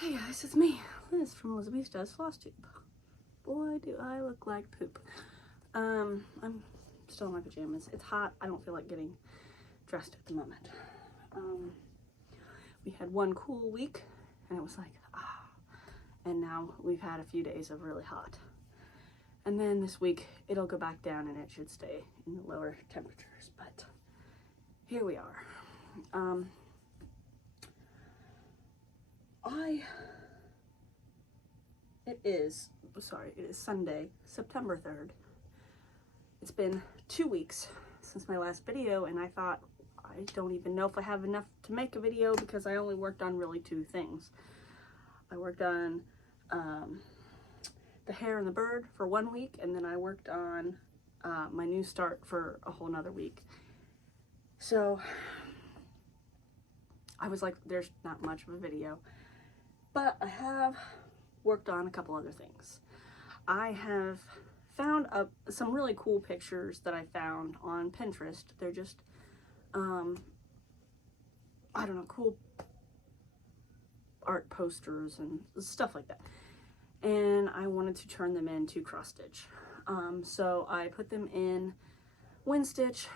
Hey guys, it's me, Liz from Elizabeth Does Flosstube. Boy, do I look like poop. I'm still in my pajamas. It's hot. I don't feel like getting dressed at the moment. We had one cool week and it was like, and now we've had a few days of really hot. And then this week it'll go back down and it should stay in the lower temperatures, but here we are. It is Sunday, September 3rd. It's been 2 weeks since my last video, and I thought, I don't even know if I have enough to make a video because I only worked on really 2 things. I worked on the hare and the bird for 1 week, and then I worked on my new start for a whole nother week. So I was like, there's not much of a video, but I have worked on a couple other things. I have found some really cool pictures that I found on Pinterest. They're just, I don't know, cool art posters and stuff like that. And I wanted to turn them into cross stitch. So I put them in wind stitch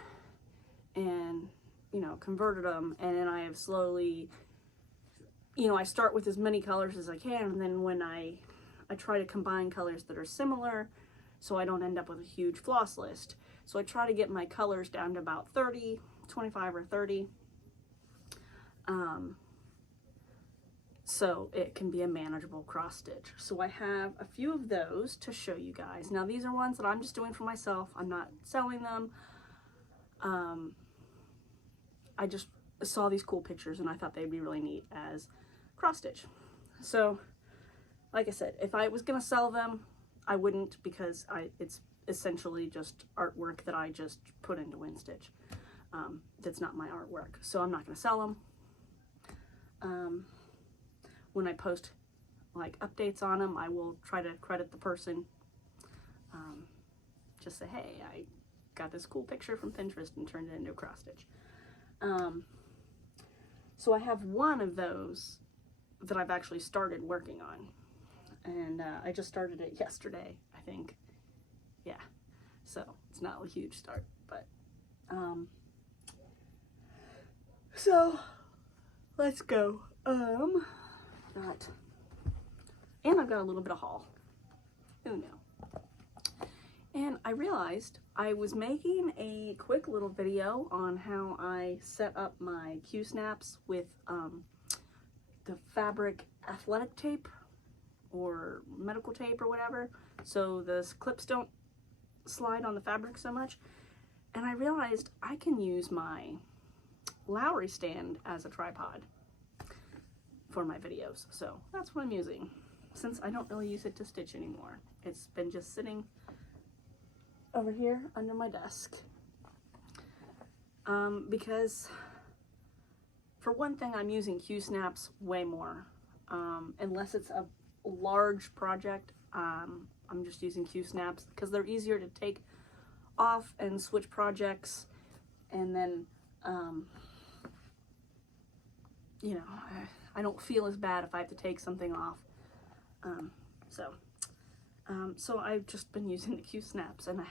and, you know, converted them, and then I have slowly, you know, I start with as many colors as I can, and then when I try to combine colors that are similar so I don't end up with a huge floss list. So I try to get my colors down to about 30, 25 or 30. So it can be a manageable cross stitch. So I have a few of those to show you guys. Now these are ones that I'm just doing for myself. I'm not selling them. I just saw these cool pictures and I thought they'd be really neat as cross stitch. So like I said, if I was gonna sell them, I wouldn't, because it's essentially just artwork that I just put into wind stitch. That's not my artwork, so I'm not gonna sell them. When I post like updates on them, I will try to credit the person. Just say, hey, I got this cool picture from Pinterest and turned it into a cross stitch. So I have one of those that I've actually started working on, and I just started it yesterday, I think. Yeah, so it's not a huge start, but so let's go. And I've got a little bit of haul. Who knew? And I realized I was making a quick little video on how I set up my Q-snaps with the fabric athletic tape or medical tape or whatever, so the clips don't slide on the fabric so much. And I realized I can use my Lowry stand as a tripod for my videos, so that's what I'm using, since I don't really use it to stitch anymore. It's been just sitting over here under my desk, because for one thing, I'm using Q-snaps way more. Unless it's a large project, I'm just using Q-snaps because they're easier to take off and switch projects, and then you know, I don't feel as bad if I have to take something off. So I've just been using the Q-snaps, and I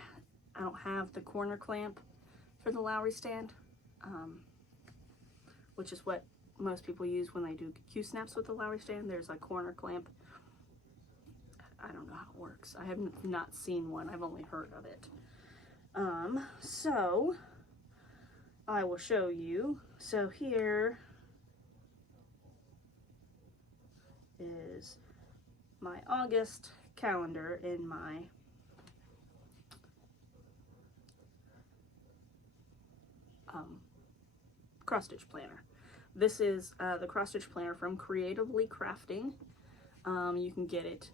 don't have the corner clamp for the Lowry stand, which is what most people use when they do Q-snaps with the Lowry stand. There's a corner clamp. I don't know how it works. I have not seen one. I've only heard of it. So I will show you. So here is my August calendar in my cross stitch planner. This is the cross stitch planner from Creatively Crafting. You can get it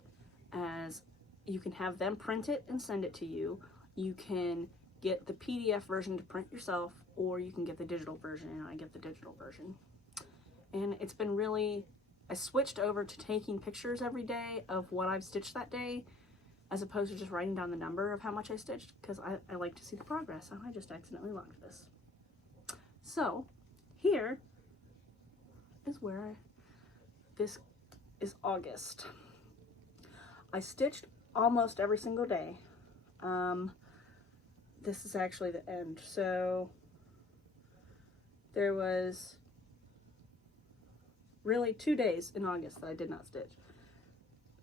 as, you can have them print it and send it to you. You can get the PDF version to print yourself, or you can get the digital version, and I get the digital version. And it's been really, I switched over to taking pictures every day of what I've stitched that day, as opposed to just writing down the number of how much I stitched, because I like to see the progress. And I just accidentally locked this. So here is where this is August. I stitched almost every single day. This is actually the end. So there was really 2 days in August that I did not stitch.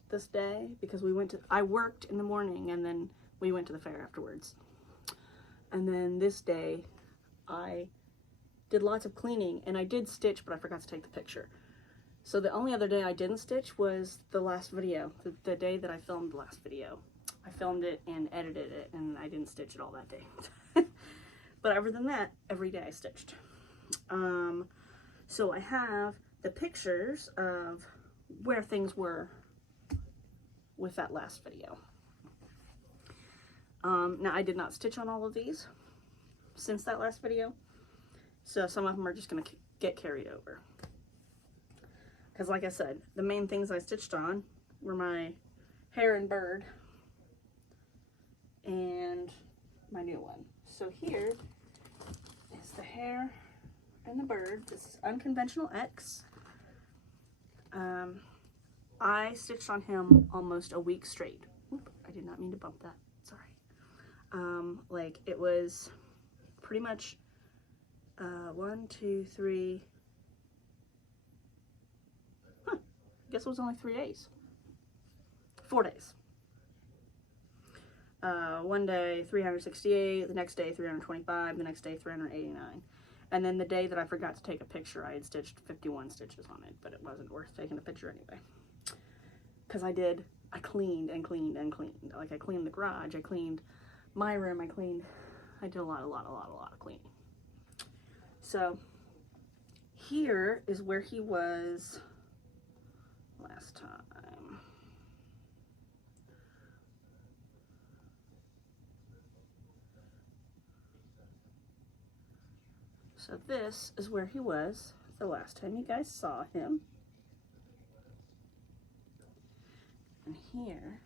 This day, because I worked in the morning and then we went to the fair afterwards. And then this day, I did lots of cleaning and I did stitch, but I forgot to take the picture. So the only other day I didn't stitch was the last video, the day that I filmed the last video. I filmed it and edited it and I didn't stitch it all that day. But other than that, every day I stitched. So I have the pictures of where things were with that last video. Now I did not stitch on all of these since that last video, so some of them are just going to get carried over. Because like I said, the main things I stitched on were my hare and bird and my new one. So here is the hare and the bird. This is Unconventional X. I stitched on him almost a week straight. Oop, I did not mean to bump that. Sorry. Like it was pretty much 1, 2, 3. I guess it was only 3 days. 4 days. One day 368, the next day 325, the next day 389. And then the day that I forgot to take a picture, I had stitched 51 stitches on it, but it wasn't worth taking a picture anyway. Because I cleaned and cleaned and cleaned. Like I cleaned the garage, I cleaned my room, I did a lot of cleaning. So here is where he was last time. So this is where he was the last time you guys saw him. And here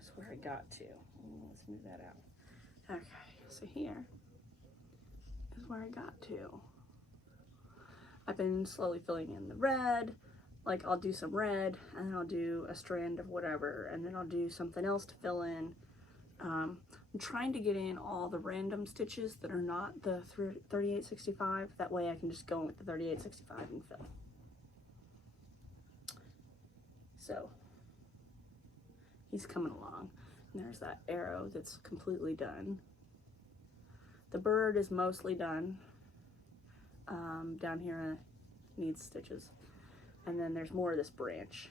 is where I got to. Let's move that out. Okay, so here is where I got to. I've been slowly filling in the red. Like I'll do some red and then I'll do a strand of whatever and then I'll do something else to fill in. I'm trying to get in all the random stitches that are not the 3865. That way I can just go in with the 3865 and fill. So he's coming along. And there's that arrow that's completely done. The bird is mostly done. Down here needs stitches. And then there's more of this branch.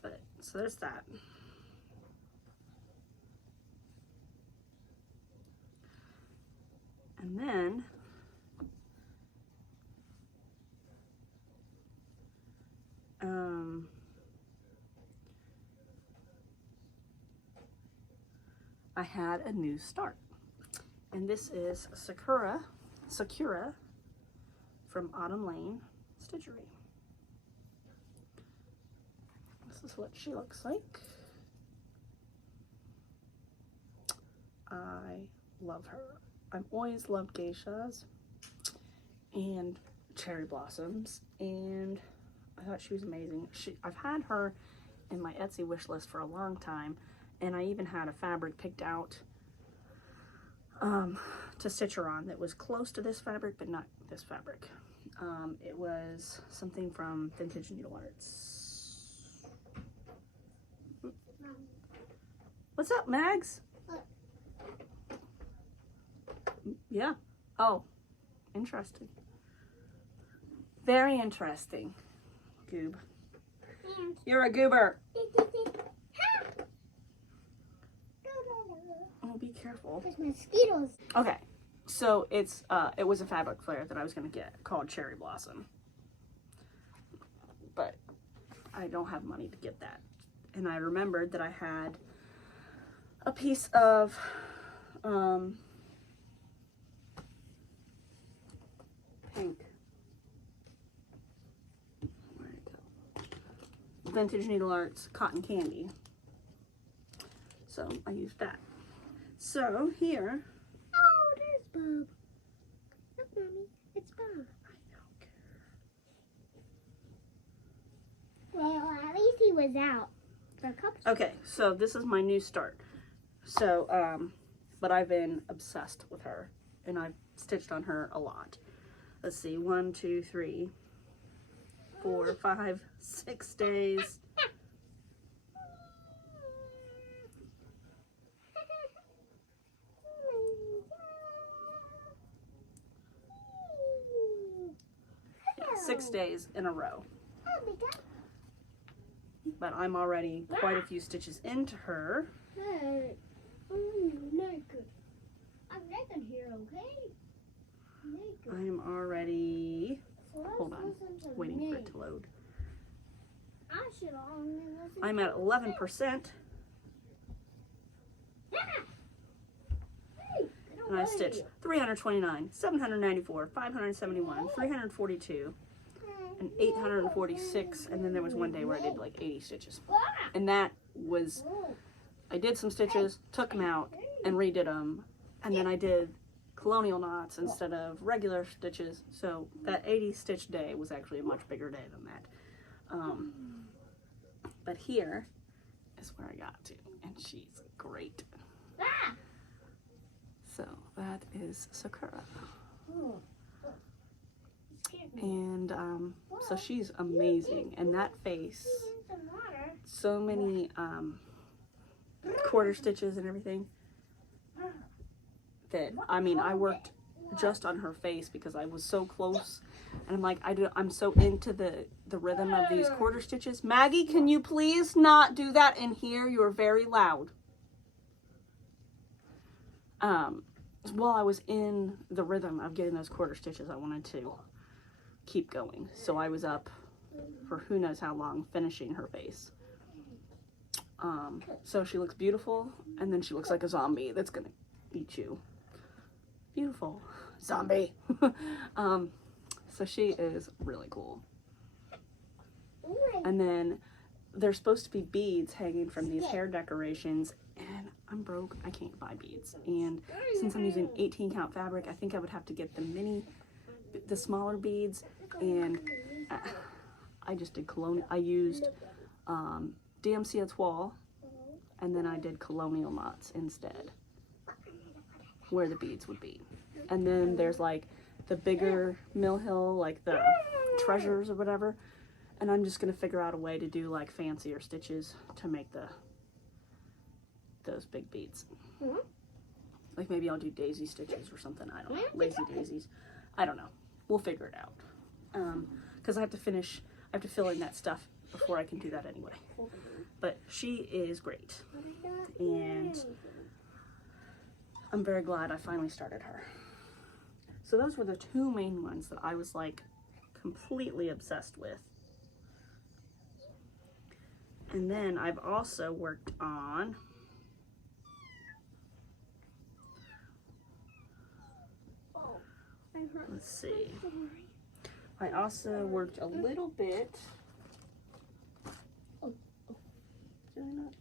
But so there's that. And then I had a new start. And this is Sakura from Autumn Lane Stitchery. This is what she looks like. I love her. I've always loved geishas and cherry blossoms, and I thought she was amazing. I've had her in my Etsy wish list for a long time, and I even had a fabric picked out to stitch her on that was close to this fabric, but not this fabric. It was something from Vintage Needle Arts. What's up, Mags? Yeah. Oh, interesting. Very interesting. Goob. You're a goober. Oh, be careful. There's mosquitoes. Okay, so it was a fabric flare that I was gonna get called Cherry Blossom, but I don't have money to get that. And I remembered that I had a piece of pink. Where'd it go? Vintage Needle Arts cotton candy. So I used that. So here. Oh, there's Bob. Look, Mommy, it's Bob. I don't care. Maggie was out for a couple. Okay, so this is my new start. So, but I've been obsessed with her, and I've stitched on her a lot. Let's see, 1, 2, 3, 4, 5, 6 days. Yeah, 6 days in a row. But I'm already quite a few stitches into her. Hey, naked. I'm naked here, okay? Naked. I'm already, hold on, waiting for it to load. I should only listen. I'm at 11%, and I stitched 329, 794, 571, 342, and 846, and then there was one day where I did like 80 stitches. And that was, I did some stitches, took them out, and redid them, and then I did colonial knots instead of regular stitches, so that 80 stitch day was actually a much bigger day than that. But here is where I got to, and she's great. So that is Sakura. And so she's amazing, and that face, so many quarter stitches and everything, that, I mean, I worked just on her face because I was so close, and I'm like, I'm so into the rhythm of these quarter stitches. Maggie, can you please not do that in here? You're very loud. While I was in the rhythm of getting those quarter stitches, I wanted to keep going, so I was up for who knows how long finishing her face. So she looks beautiful, and then she looks like a zombie that's gonna eat you. Beautiful zombie. So she is really cool. And then there's supposed to be beads hanging from these hair decorations, and I'm broke, I can't buy beads. And since I'm using 18 count fabric, I think I would have to get the smaller beads, and I just did I used DMC Etoile, and then I did colonial knots instead, where the beads would be. And then there's like the bigger Mill Hill, like the treasures or whatever, and I'm just gonna figure out a way to do like fancier stitches to make those big beads. Like maybe I'll do daisy stitches or something, I don't know, lazy daisies, I don't know, we'll figure it out. Because I have to fill in that stuff before I can do that anyway. But she is great, and I'm very glad I finally started her. So those were the two main ones that I was like completely obsessed with. And then I've also worked on let's see. I also worked a little bit. Did I not?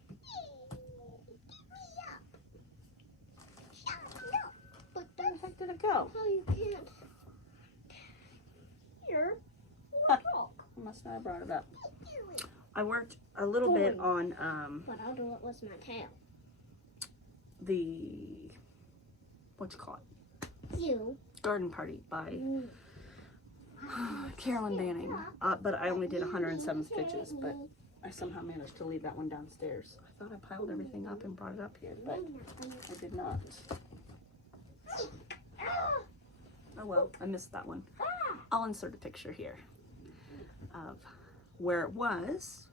Where the heck did it go? Oh, you can't. Here. I must not have brought it up. I worked a little bit on But I'll do it with my tail. the what's it called? You. Garden Party by Carolyn Banning. But I only did 107 stitches, but I somehow managed to leave that one downstairs. I thought I piled everything up and brought it up here, but I did not. Oh well, I missed that one. I'll insert a picture here of where it was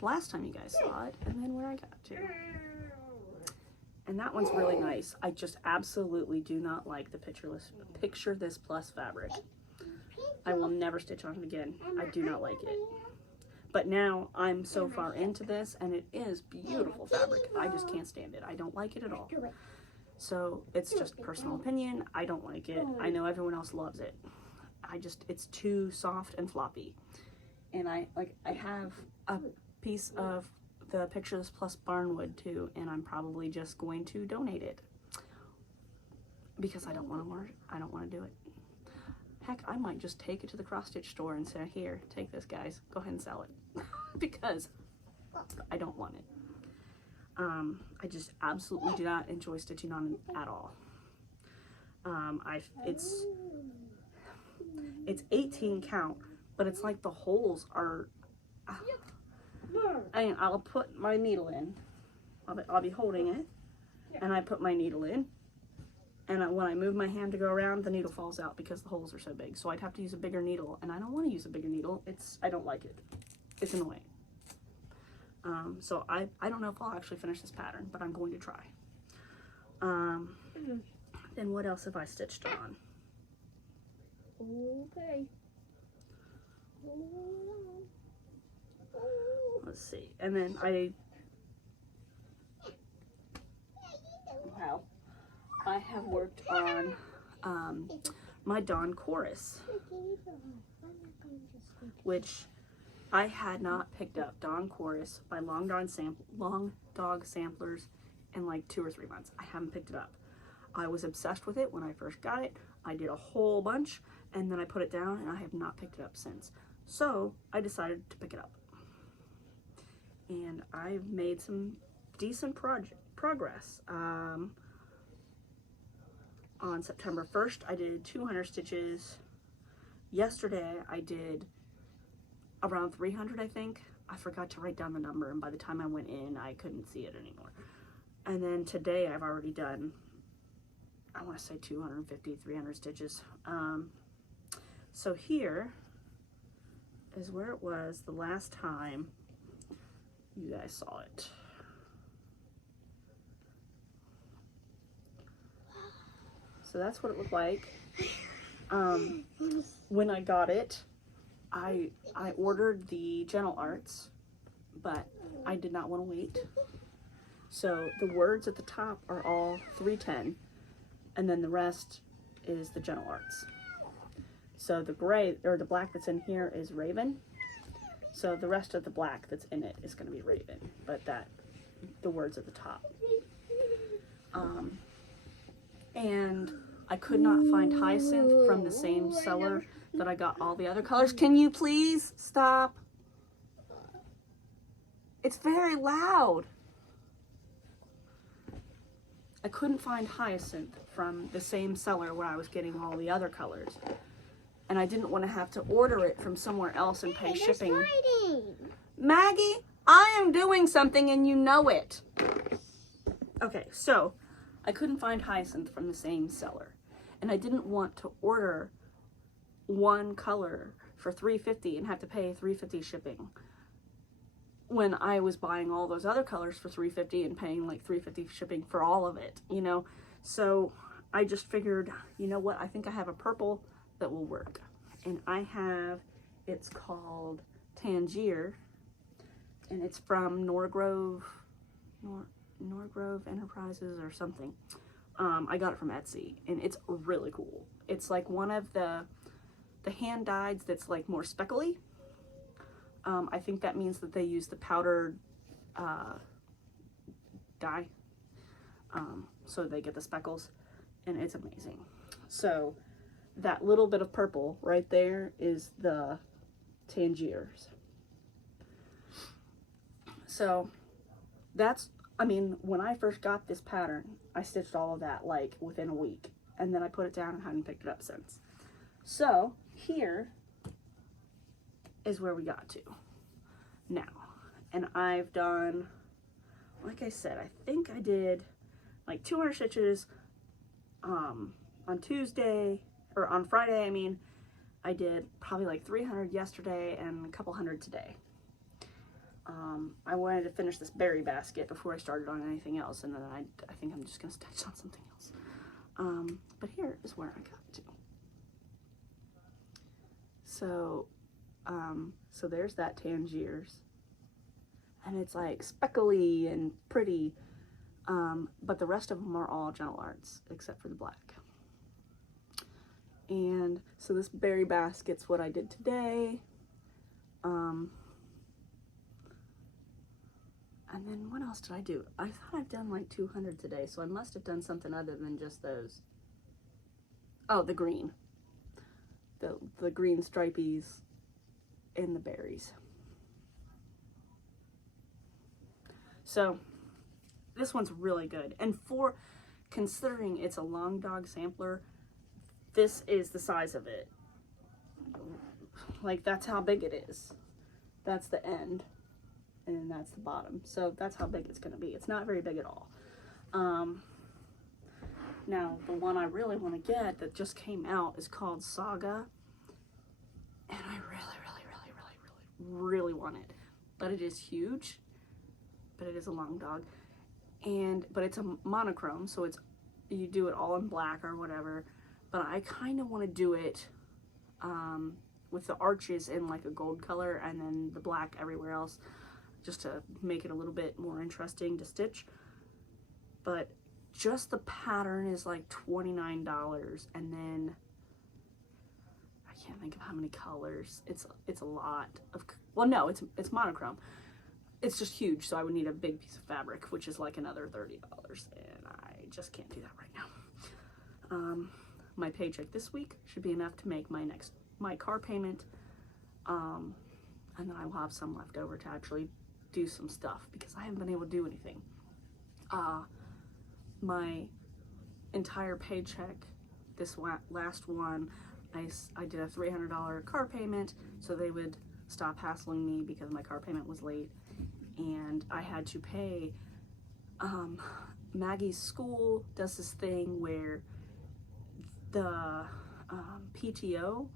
last time you guys saw it, and then where I got to. And that one's really nice. I just absolutely do not like the Picture This Plus fabric. I will never stitch on it again. I do not like it. But now I'm so far into this, and it is beautiful fabric. I just can't stand it. I don't like it at all. So it's just personal opinion. I don't like it. I know everyone else loves it. It's too soft and floppy. And I have a piece of the Picture This Plus barnwood too, and I'm probably just going to donate it because I don't want to wear it. I don't want to do it. Heck, I might just take it to the cross stitch store and say, here, take this, guys. Go ahead and sell it. because I don't want it. I just absolutely do not enjoy stitching on it at all. It's 18 count, but it's like the holes are, I'll put my needle in. I'll be holding it, and I put my needle in, and when I move my hand to go around, the needle falls out because the holes are so big. So I'd have to use a bigger needle, and I don't want to use a bigger needle. I don't like it. It's annoying. So I don't know if I'll actually finish this pattern, but I'm going to try. Then what else have I stitched on? Okay. Let's see. And then I have worked on my Dawn chorus, which I had not picked up. Dawn chorus by Long Dog Samplers in like 2 or 3 months. I haven't picked it up. I was obsessed with it when I first got it. I did a whole bunch, and then I put it down, and I have not picked it up since. So I decided to pick it up. And I've made some decent progress. On September 1st, I did 200 stitches. Yesterday, I did around 300, I think. I forgot to write down the number, and by the time I went in, I couldn't see it anymore. And then today, I've already done, I want to say 250, 300 stitches. So here is where it was the last time you guys saw it. So that's what it looked like. When I got it, I ordered the Gentle Arts, but I did not want to wait. So the words at the top are all 310, and then the rest is the Gentle Arts. So the gray, or the black that's in here is Raven. So the rest of the black that's in it is going to be Raven, but the words at the top. And I could not find Hyacinth from the same seller that I got all the other colors. Can you please stop? It's very loud. I couldn't find Hyacinth from the same seller where I was getting all the other colors. And I didn't want to have to order it from somewhere else and pay shipping. Maggie, I am doing something and you know it. Okay, so I couldn't find Hyacinth from the same seller. And I didn't want to order one color for $3.50 and have to pay $3.50 shipping when I was buying all those other colors for $3.50 and paying like $3.50 shipping for all of it, you know? So I just figured, you know what, I think I have a purple that will work. And it's called Tangier, and it's from Norgrove Enterprises or something. I got it from Etsy, and it's really cool. It's like one of the hand dyeds that's like more speckly. I think that means that they use the powdered dye, so they get the speckles, and it's amazing. So that little bit of purple right there is the Tangiers. So that's, I mean, when I first got this pattern, I stitched all of that like within a week, and then I put it down and haven't picked it up since. So here is where we got to now. And I've done, like I said, I think I did like 200 stitches on Tuesday, or on Friday, I mean. I did probably like 300 yesterday and a couple hundred today. I wanted to finish this berry basket before I started on anything else, and then I think I'm just going to stitch on something else. But here is where I got to. So, so there's that Tangiers, and it's like speckly and pretty, but the rest of them are all Gentle Arts except for the black. And so this berry basket's what I did today. And then what else did I do? I thought I'd done like 200 today, so I must have done something other than just those. Oh, the green. The green stripies and the berries. So this one's really good. And for considering it's a long dog sampler, this is the size of it. Like, that's how big it is. That's the end, and then that's the bottom. So that's how big it's going to be. It's not very big at all. Now, the one I really want to get that just came out is called Saga. And I really want it. But it is huge. But it is a long dog. But it's a monochrome, so you do it all in black or whatever. But I kind of want to do it with the arches in like a gold color and then the black everywhere else, just to make it a little bit more interesting to stitch. But just the pattern is like $29, and then I can't think of how many colors. It's a lot of, well, no, it's monochrome. It's just huge, so I would need a big piece of fabric, which is like another $30, and I just can't do that right now. My paycheck this week should be enough to make my car payment, and then I will have some left over to actually do some stuff, because I haven't been able to do anything. My entire paycheck, this last one, I did a $300 car payment, so they would stop hassling me because my car payment was late, and I had to pay, Maggie's school does this thing where the PTO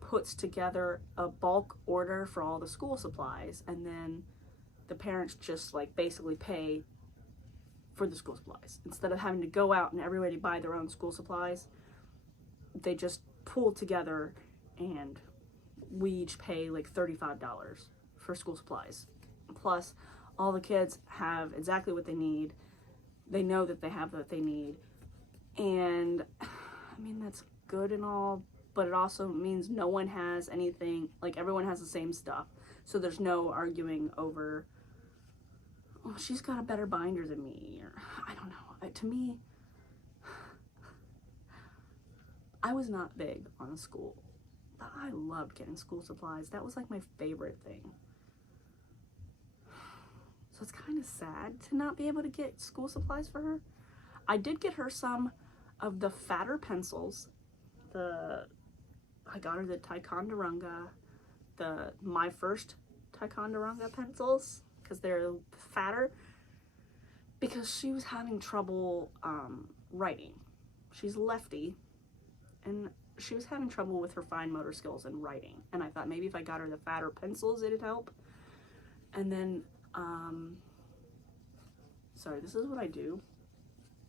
puts together a bulk order for all the school supplies, and then the parents just like basically pay for the school supplies. Instead of having to go out and everybody buy their own school supplies, they just pool together, and we each pay like $35 for school supplies. Plus, all the kids have exactly what they need. They know that they have what they need. And I mean, that's good and all, but it also means no one has anything, like everyone has the same stuff. So there's no arguing over, oh, she's got a better binder than me, or I don't know. To me, I was not big on school, but I loved getting school supplies. That was like my favorite thing. So it's kind of sad to not be able to get school supplies for her. I did get her some of the fatter pencils. I got her the Ticonderoga, my first Ticonderoga pencils, because they're fatter, because she was having trouble writing. She's lefty, and she was having trouble with her fine motor skills in writing, and I thought maybe if I got her the fatter pencils it'd help. And then sorry, this is what I do.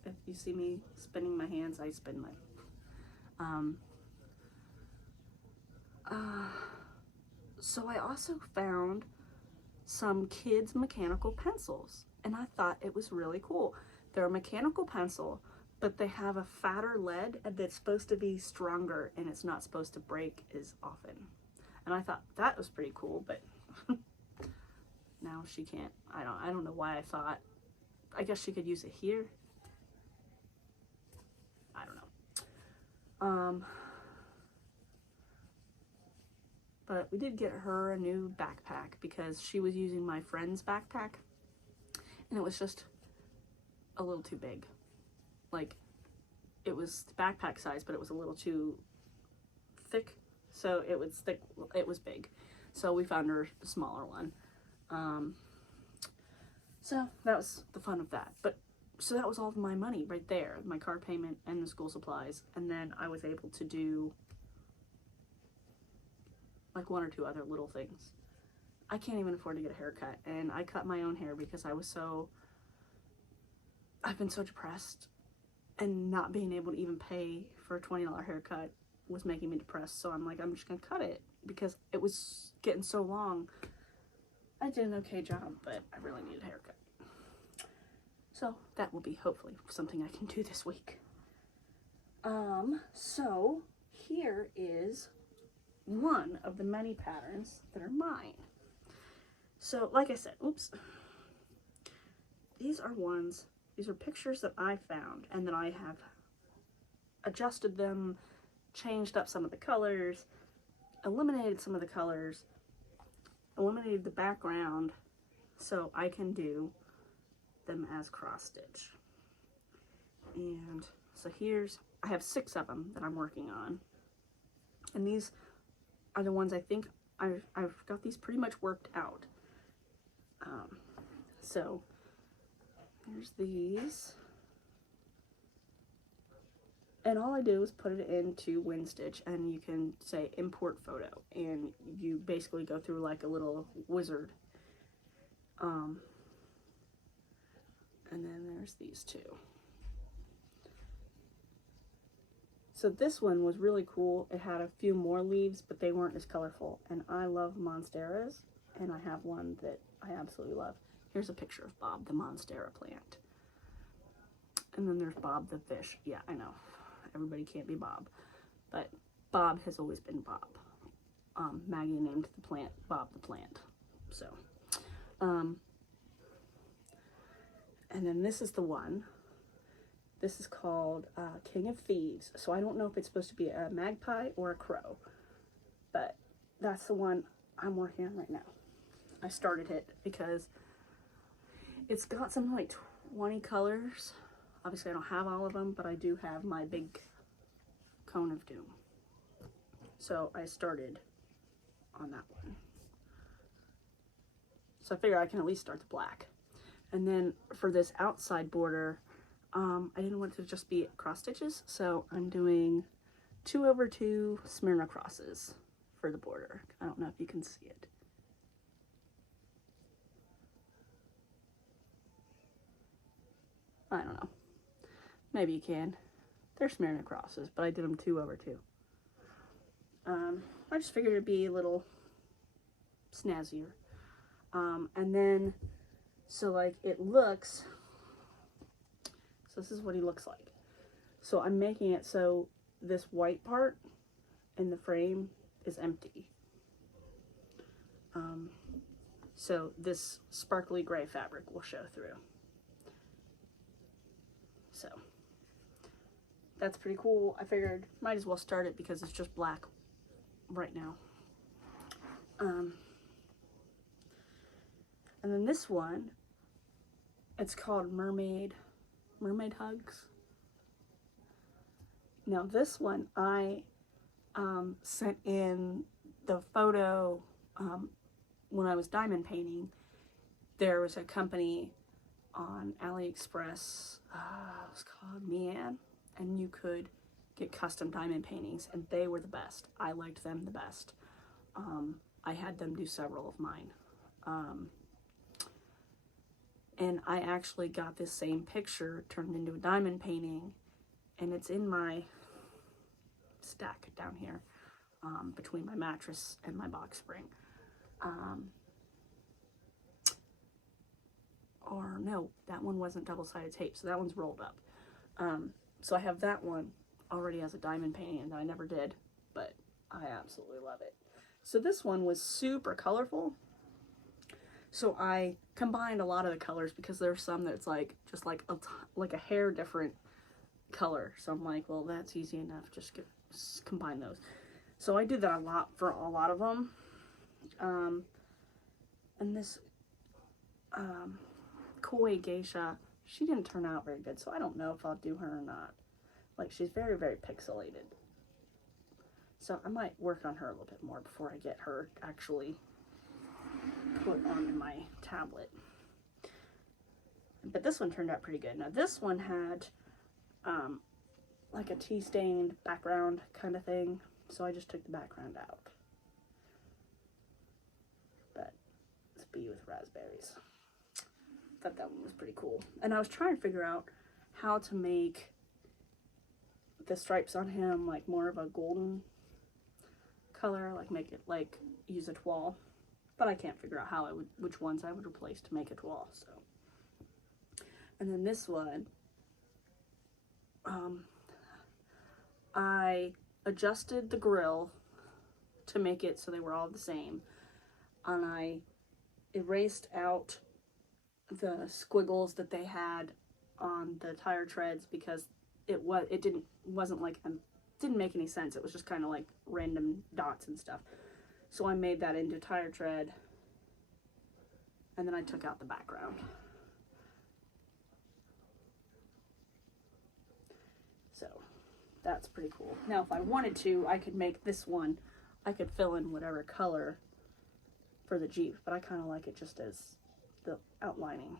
If you see me spinning my hands, I spin my so I also found some kids' mechanical pencils, and I thought it was really cool. They're a mechanical pencil, but they have a fatter lead that's supposed to be stronger, and it's not supposed to break as often. And I thought that was pretty cool, but now she can't. I don't know why I thought. I guess she could use it here. I don't know. But we did get her a new backpack because she was using my friend's backpack, and it was just a little too big. Like, it was backpack size, but it was a little too thick, so it was thick. It was big, so we found her a smaller one. So that was the fun of that. But so that was all of my money right there, my car payment and the school supplies, and then I was able to do like one or two other little things. I can't even afford to get a haircut, and I cut my own hair because I've been so depressed, and not being able to even pay for a $20 haircut was making me depressed. So I'm like, I'm just gonna cut it because it was getting so long. I did an okay job, but I really needed a haircut. So that will be hopefully something I can do this week. So here is one of the many patterns that are mine. So like I said, oops, these are pictures that I found, and then I have adjusted them, changed up some of the colors, eliminated some of the colors, eliminated the background, so I can do them as cross stitch. And so I have 6 of them that I'm working on. And these are the ones I think I've got these pretty much worked out. So there's these. And all I do is put it into WinStitch, and you can say import photo, and you basically go through like a little wizard. And then there's these 2. So this one was really cool. It had a few more leaves, but they weren't as colorful. And I love monsteras, and I have one that I absolutely love. Here's a picture of Bob the monstera plant. And then there's Bob the fish. Yeah, I know. Everybody can't be Bob. But Bob has always been Bob. Maggie named the plant Bob the plant. So, and then this is the one. This is called King of Thieves. So I don't know if it's supposed to be a magpie or a crow. But that's the one I'm working on right now. I started it because it's got something like 20 colors. Obviously I don't have all of them, but I do have my big cone of doom. So I started on that one. So I figure I can at least start the black. And then for this outside border, I didn't want it to just be cross stitches, so I'm doing 2/2 Smyrna crosses for the border. I don't know if you can see it. I don't know. Maybe you can. They're Smyrna crosses, but I did them 2/2. I just figured it'd be a little snazzier. And then, so like it looks, so this is what he looks like. So I'm making it so this white part in the frame is empty. So this sparkly gray fabric will show through. So that's pretty cool. I figured might as well start it because it's just black right now. And then this one, it's called Mermaid Hugs. Now this one, I sent in the photo when I was diamond painting. There was a company on AliExpress, it was called Mian, and you could get custom diamond paintings, and they were the best. I liked them the best. I had them do several of mine. And I actually got this same picture turned into a diamond painting, and it's in my stack down here, between my mattress and my box spring. Or no, that one wasn't double-sided tape, so that one's rolled up. So I have that one already as a diamond painting that I never did, but I absolutely love it. So this one was super colorful. So I combined a lot of the colors because there's some that's like just like a hair different color. So I'm like, well, that's easy enough. Just combine those. So I did that a lot for a lot of them. And this Koi Geisha, she didn't turn out very good, so I don't know if I'll do her or not. Like, she's very, very pixelated. So I might work on her a little bit more before I get her actually put on my tablet. But this one turned out pretty good. Now this one had like a tea-stained background kind of thing, so I just took the background out. But it's bee with raspberries. Thought that one was pretty cool. And I was trying to figure out how to make the stripes on him like more of a golden color, like make it like use a toile. But I can't figure out how I would, which ones I would replace to make a toile, so. And then this one, I adjusted the grill to make it so they were all the same. And I erased out the squiggles that they had on the tire treads because it didn't make any sense. It was just kind of like random dots and stuff. So I made that into tire tread, and then I took out the background. that's pretty cool. Now, if I wanted to, I could make this one, I could fill in whatever color for the Jeep, but I kind of like it just as the outlining.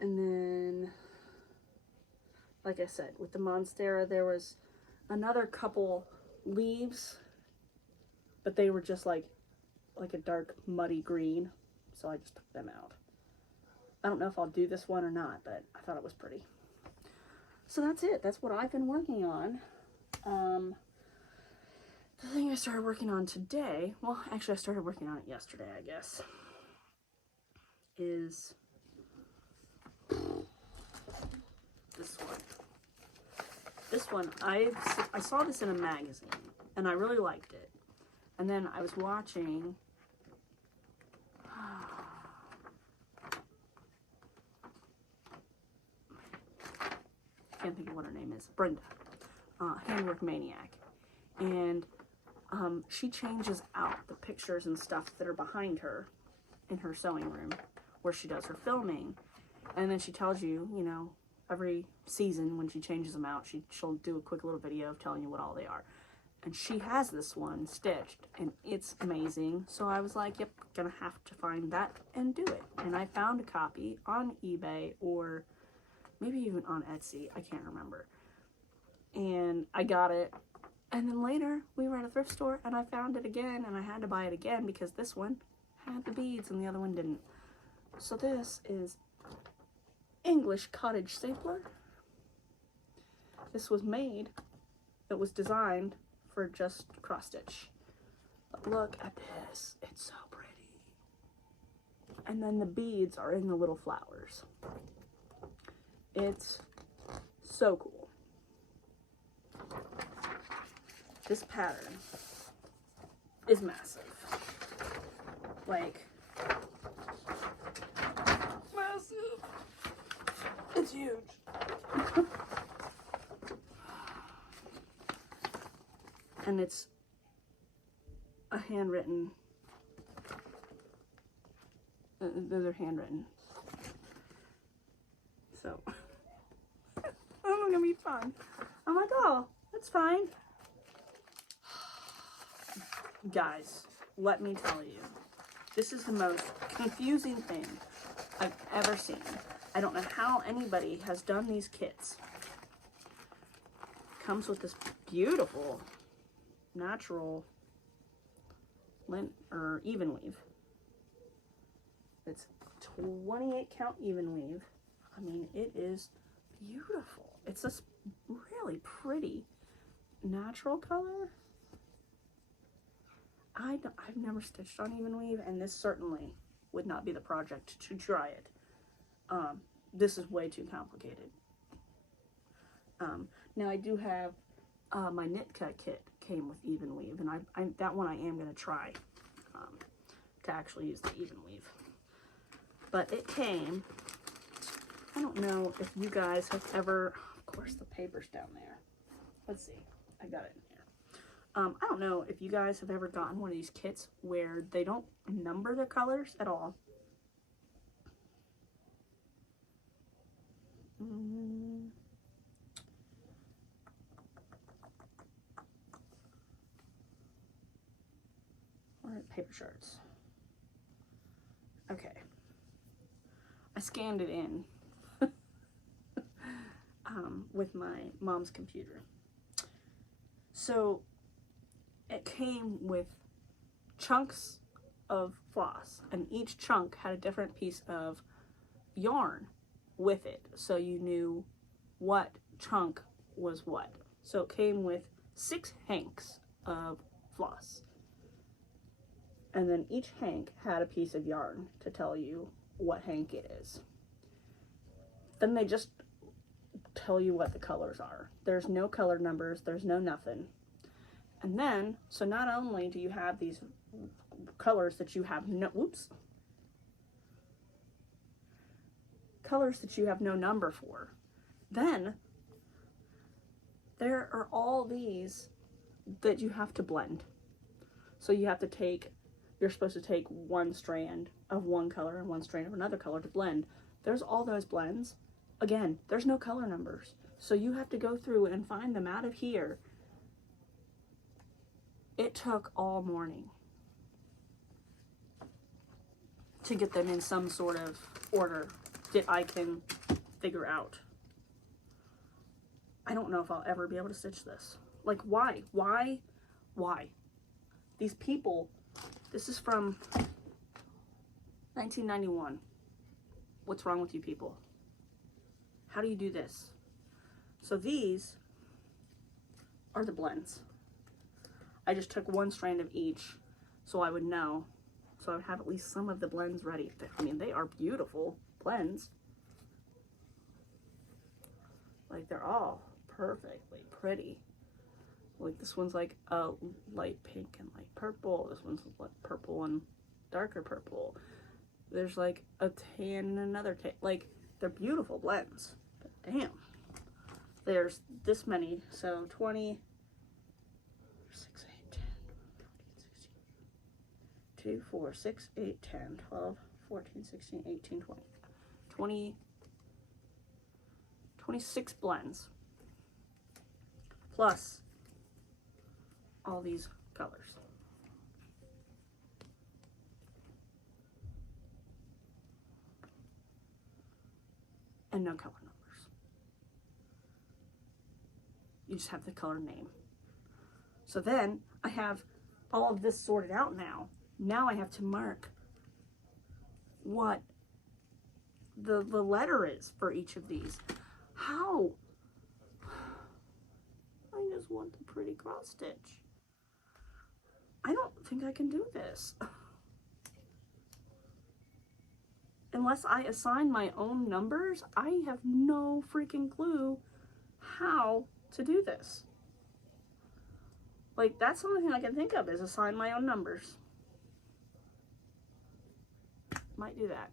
And then, like I said, with the Monstera, there was another couple leaves, but they were just like a dark muddy green, so I just took them out. I don't know if I'll do this one or not, but I thought it was pretty. So that's it. That's what I've been working on. The thing I started working on today, well, actually I started working on it yesterday, I guess, is this one. This one, I saw this in a magazine, and I really liked it. And then I was watching, I can't think of what her name is, Brenda, Handwork Maniac. And she changes out the pictures and stuff that are behind her in her sewing room where she does her filming. And then she tells you, you know, every season when she changes them out, she'll do a quick little video of telling you what all they are. And she has this one stitched, and it's amazing. So I was like, yep, gonna have to find that and do it. And I found a copy on eBay or maybe even on Etsy, I can't remember. And I got it. And then later, we were at a thrift store, and I found it again, and I had to buy it again because this one had the beads and the other one didn't. So this is English Cottage Stapler. This was made, it was designed for just cross stitch. But look at this, it's so pretty. And then the beads are in the little flowers. It's so cool. This pattern is massive. Like, massive. It's huge. And it's a handwritten, those are handwritten. So, it's gonna be fun. I'm like, oh, that's fine. Guys, let me tell you, this is the most confusing thing I've ever seen. I don't know how anybody has done these kits. Comes with this beautiful natural lint or even weave. It's 28 count even weave. I mean, it is beautiful. It's this really pretty natural color. I've never stitched on even weave, and this certainly would not be the project to try it. This is way too complicated. Now I do have my knit cut kit came with even weave, and that one I am going to try to actually use the even weave. But it came, I don't know if you guys have ever, of course the paper's down there. Let's see, I got it in here. I don't know if you guys have ever gotten one of these kits where they don't number the colors at all. Where are paper charts? Okay. I scanned it in with my mom's computer. So it came with chunks of floss, and each chunk had a different piece of yarn with it, so you knew what chunk was what. So it came with 6 hanks of floss, and then each hank had a piece of yarn to tell you what hank it is. Then they just tell you what the colors are. There's no color numbers, there's no nothing. And then, so not only do you have these colors that you have no, colors that you have no number for, then there are all these that you have to blend. So you have to take, you're supposed to take one strand of one color and one strand of another color to blend. There's all those blends. Again, there's no color numbers. So you have to go through and find them out of here. It took all morning to get them in some sort of order that I can figure out. I don't know if I'll ever be able to stitch this. Like, why? Why? Why? These people, this is from 1991. What's wrong with you people? How do you do this? So these are the blends. I just took one strand of each so I would know. So I would have at least some of the blends ready. I mean, they are beautiful blends. Like, they're all perfectly pretty. Like, this one's like a light pink and light purple. This one's like purple and darker purple. There's like a tan and another tan. Like, they're beautiful blends. But damn. There's this many. So 20, 6, 8, 10, 14, 16, 2, 4, 6, 8, 10, 12, 14, 16, 18, 20. 26 blends. Plus all these colors. And no color numbers. You just have the color name. So then I have all of this sorted out now. Now I have to mark what the letter is for each of these. How? I just want the pretty cross stitch. I don't think I can do this. Unless I assign my own numbers, I have no freaking clue how to do this. Like, that's the only thing I can think of is assign my own numbers. Might do that.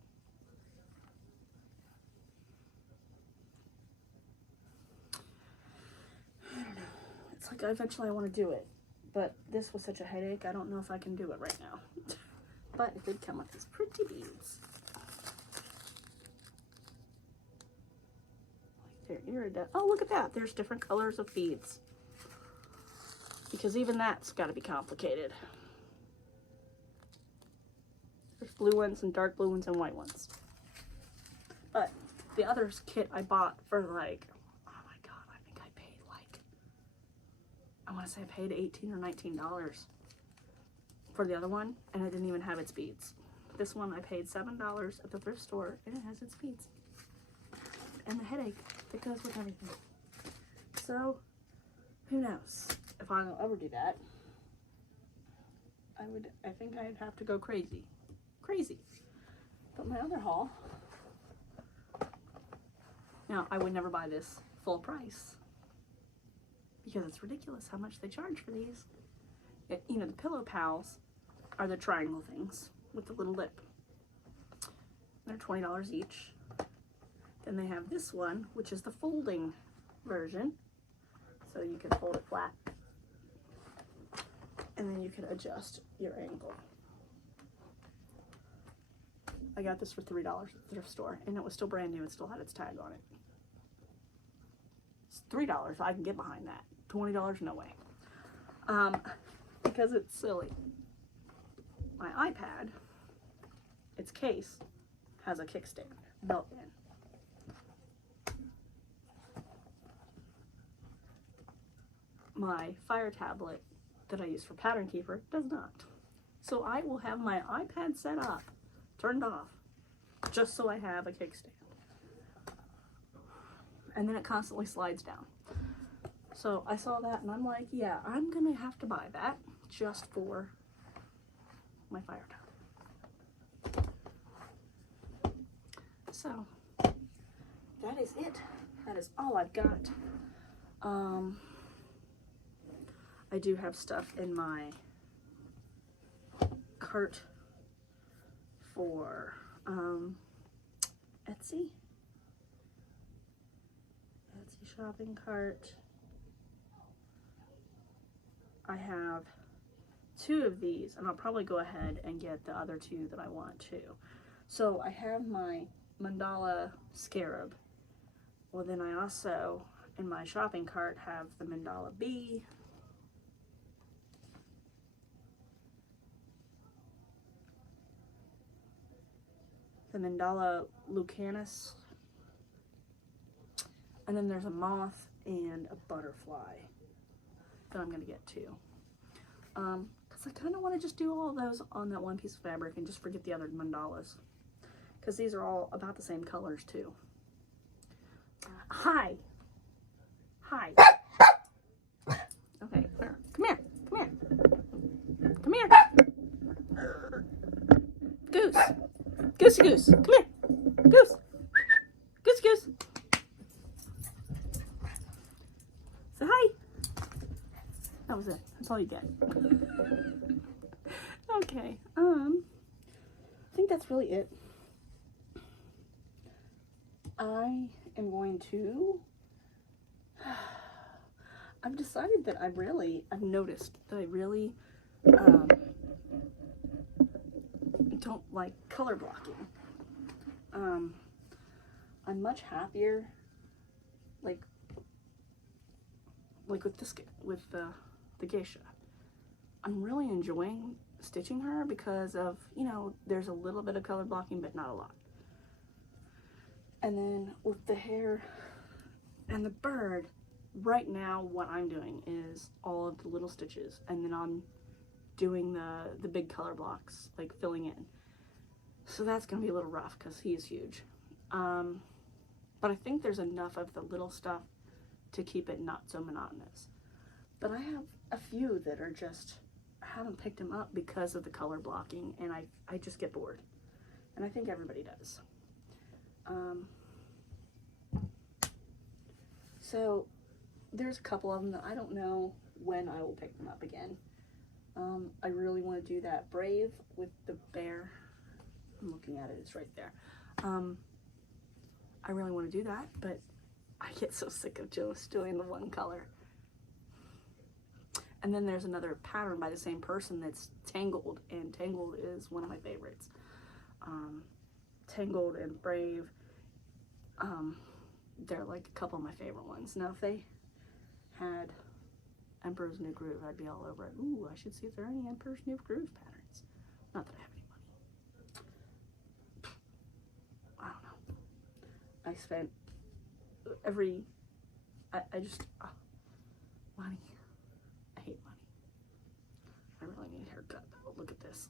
I don't know. It's like eventually I want to do it. But this was such a headache, I don't know if I can do it right now. But it did come with these pretty beads. Like they're iridescent. Oh, look at that. There's different colors of beads. Because even that's got to be complicated. There's blue ones and dark blue ones and white ones. But the other kit I bought for like, oh my god, I think I paid like, I want to say I paid $18 or $19 for the other one, and it didn't even have its beads. This one I paid $7 at the thrift store, and it has its beads. And the headache that goes with everything. So, who knows if I'll ever do that. I think I'd have to go crazy. But my other haul, now I would never buy this full price because it's ridiculous how much they charge for these. You know, the Pillow Pals are the triangle things with the little lip. They're $20 each. Then they have this one, which is the folding version. So you can fold it flat. And then you can adjust your angle. I got this for $3 at the thrift store, and it was still brand new and still had its tag on it. It's $3, I can get behind that. $20, no way. Because it's silly. My iPad, its case, has a kickstand built in. My Fire tablet that I use for Pattern Keeper does not. So I will have my iPad set up, turned off, just so I have a kickstand. And then it constantly slides down. So I saw that and I'm like, yeah, I'm gonna have to buy that just for my Fire tablet. So that is it. That is all I've got. I do have stuff in my cart for Etsy shopping cart. I have 2 of these, and I'll probably go ahead and get the other 2 that I want too. So I have my mandala scarab. Well, then I also in my shopping cart have the Mandala Bee, the Mandala Lucanus, and then there's a moth and a butterfly that I'm going to get too. Because I kind of want to just do all of those on that one piece of fabric and just forget the other mandalas. Because these are all about the same colors too. Hi. Hi. Okay, come here. Come here. Come here. Goose. Goosey goose. Come here. Goose. Goosey goose. Say hi. That was it. That's all you get. Okay. I think that's really it. I am going to, I've decided that I've noticed that I really don't like color blocking. I'm much happier like with this, with the geisha. I'm really enjoying stitching her because of, you know, there's a little bit of color blocking, but not a lot. And then with the hair and the bird, right now what I'm doing is all of the little stitches, and then I'm doing the big color blocks, like filling in. So that's gonna be a little rough because he is huge. But I think there's enough of the little stuff to keep it not so monotonous. But I have a few that are just, I haven't picked them up because of the color blocking, and I just get bored. And I think everybody does. So there's a couple of them that I don't know when I will pick them up again. I really want to do that Brave with the bear. I'm looking at it, it's right there. I really want to do that, but I get so sick of just doing the one color. And then there's another pattern by the same person that's Tangled, and Tangled is one of my favorites. Tangled and Brave, they're like a couple of my favorite ones. Now if they had Emperor's New Groove, I'd be all over it. Ooh, I should see if there are any Emperor's New Groove patterns. Not that I have any money. I don't know. I spent every, I just, money. I hate money. I really need a haircut though. Look at this.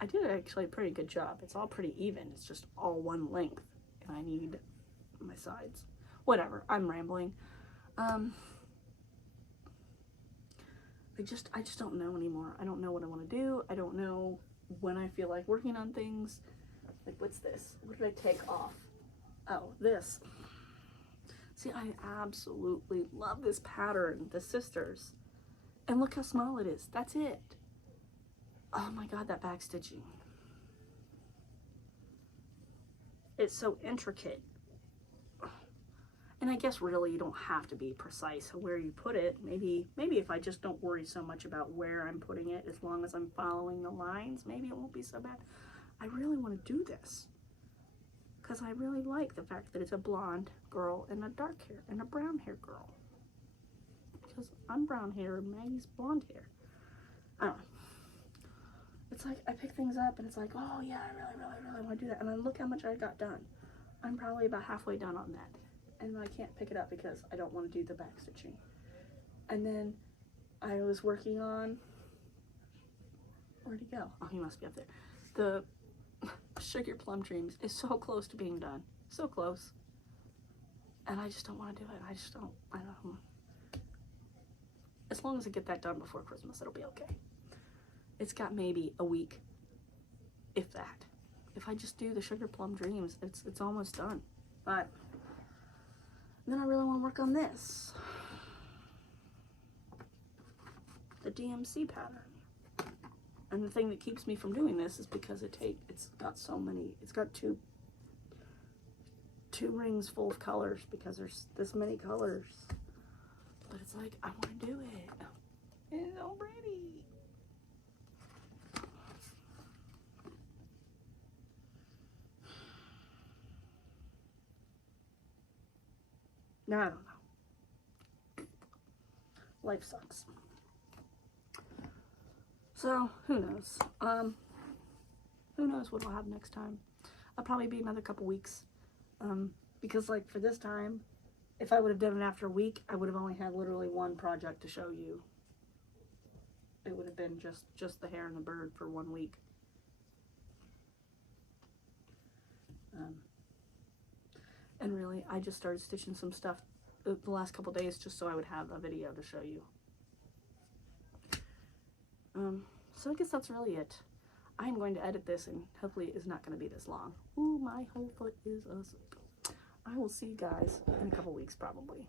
I did actually a pretty good job. It's all pretty even. It's just all one length, and I need my sides. Whatever, I'm rambling. I just don't know anymore. I don't know what I want to do. I don't know when I feel like working on things. Like, what's this? What did I take off? Oh, this. See, I absolutely love this pattern, the Sisters. And look how small it is. That's it. Oh my God, that back stitching. It's so intricate. And I guess really you don't have to be precise where you put it. Maybe if I just don't worry so much about where I'm putting it, as long as I'm following the lines, maybe it won't be so bad. I really want to do this because I really like the fact that it's a blonde girl and a dark hair and a brown hair girl. Because I'm brown hair and Maggie's blonde hair. I don't know. It's like I pick things up and it's like, oh yeah, I really want to do that. And then look how much I got done. I'm probably about halfway done on that. And I can't pick it up because I don't want to do the back stitching. And then I was working on, where'd he go? Oh, he must be up there. The Sugar Plum Dreams is so close to being done. So close. And I just don't want to do it. I don't. As long as I get that done before Christmas, it'll be okay. It's got maybe a week, if that. If I just do the Sugar Plum Dreams, it's almost done. But then I really want to work on this. The DMC pattern. And the thing that keeps me from doing this is because it's got so many, it's got two rings full of colors because there's this many colors. But it's like, I want to do it. It's so pretty. I don't know. Life sucks. So, who knows? Who knows what I'll have next time. I'll probably be another couple weeks. Because, like, for this time, if I would have done it after a week, I would have only had literally one project to show you. It would have been just the hare and the bird for 1 week. And really, I just started stitching some stuff the last couple days just so I would have a video to show you. So I guess that's really it. I'm going to edit this and hopefully it is not going to be this long. Ooh, my whole foot is asleep. I will see you guys in a couple weeks probably.